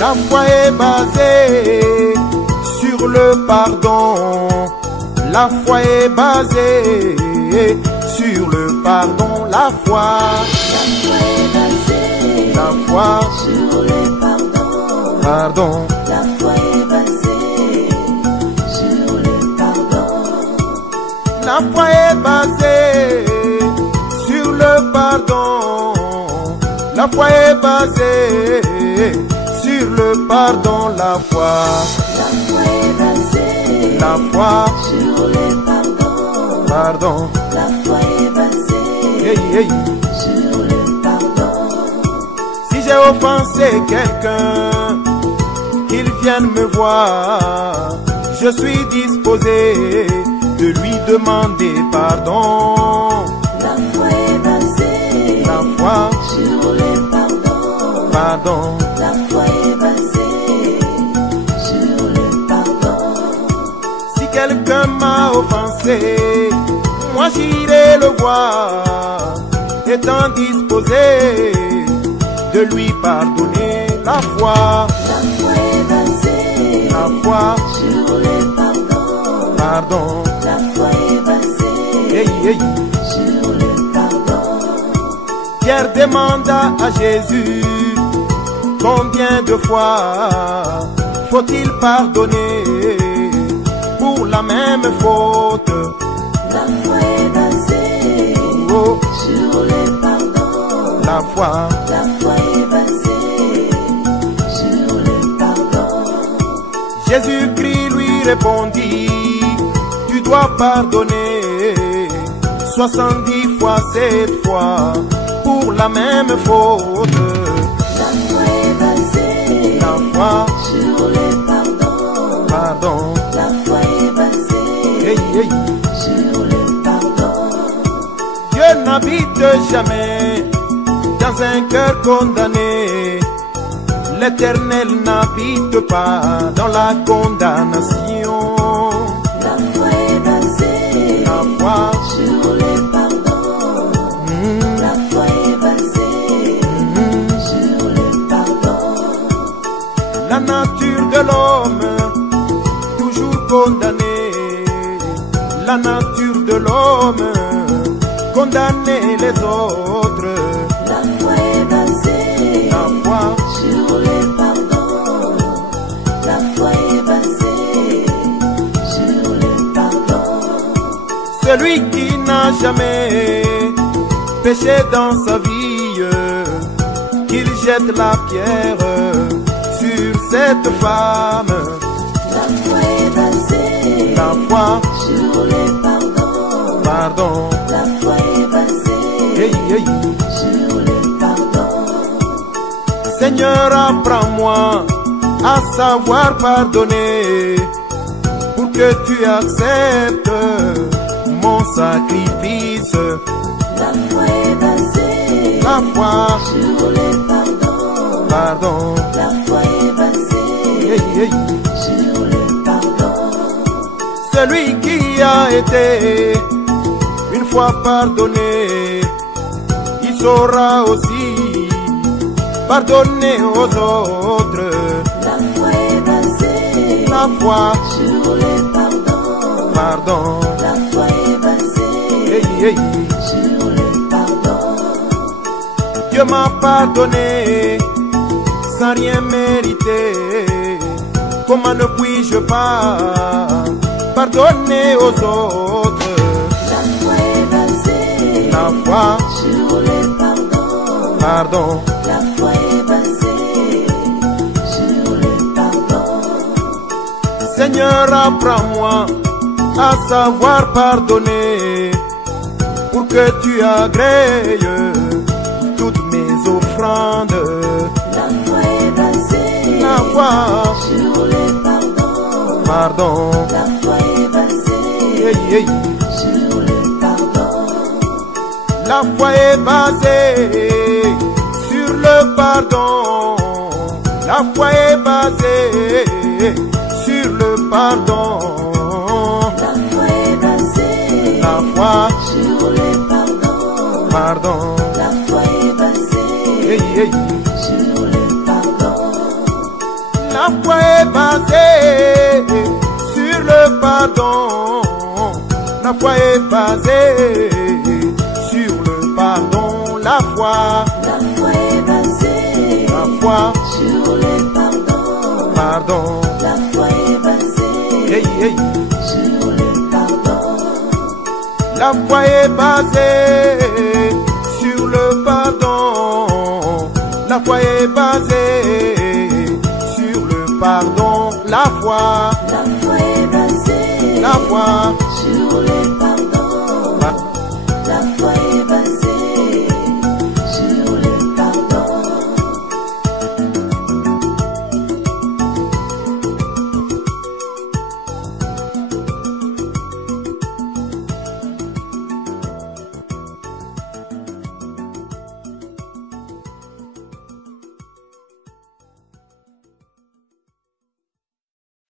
La foi est basée sur le pardon. La foi est basée sur le pardon. La foi est basée sur le pardon. Pardon. La foi est basée sur le pardon. La foi est basée sur le pardon. La foi est basée sur le pardon. La foi est basée la foi sur le pardon. Pardon. La foi est basée sur le pardon. Si j'ai offensé quelqu'un, qu'il vienne me voir, je suis disposé de lui demander pardon. La foi est basée La foi sur le pardon. Pardon. La foi est basée sur le pardon. Si quelqu'un m'a offensé, moi j'irai le voir, étant disposé de lui pardonner. La foi est basée La foi sur le pardon. Pardon. La foi est basée sur le pardon. Pierre demanda à Jésus, combien de fois faut-il pardonner pour la même faute? La foi est basée sur le pardon. La foi est basée sur le pardon. Jésus-Christ lui répondit, tu dois pardonner 70 fois 7 fois pour la même faute. La foi est basée sur le pardon. Pardon. La foi est basée sur le pardon. Dieu n'habite jamais dans un cœur condamné. L'Éternel n'habite pas dans la condamnation. La foi est basée sur le pardon. La foi est basée sur le pardon. La nature de l'homme, toujours condamnée. La nature de l'homme, condamner les autres. La foi est basée sur le pardon. La foi est basée sur le pardon. Celui qui n'a jamais péché dans sa vie, qu'il jette la pierre sur cette femme. La foi est basée sur le pardon. Pardon. La foi est basée sur le pardon. Seigneur, apprends-moi à savoir pardonner pour que tu acceptes mon sacrifice. La foi est basée sur le pardon. Pardon. La foi est basée sur le pardon. Celui qui a été une fois pardonné, il saura aussi pardonner aux autres. La foi est basée sur le pardon. Pardon. La foi est basée sur le pardon. Dieu m'a pardonné sans rien mériter. Comment ne puis-je pas pardonner aux autres? La foi est basée sur le pardon. Pardon. La foi est basée sur le pardon. Seigneur, apprends-moi à savoir pardonner pour que tu agrées toutes mes offrandes. La foi est basée sur le pardon. Pardon. La foi est basée sur le pardon. La foi est basée sur le pardon. La foi est basée sur le pardon. sur le pardon. La foi est basée sur le pardon. La foi est basée sur le pardon. La foi est basée sur le pardon. Pardon. La foi est basée sur le pardon. La foi est basée sur le pardon. La foi est basée sur le pardon. La foi est basée la foi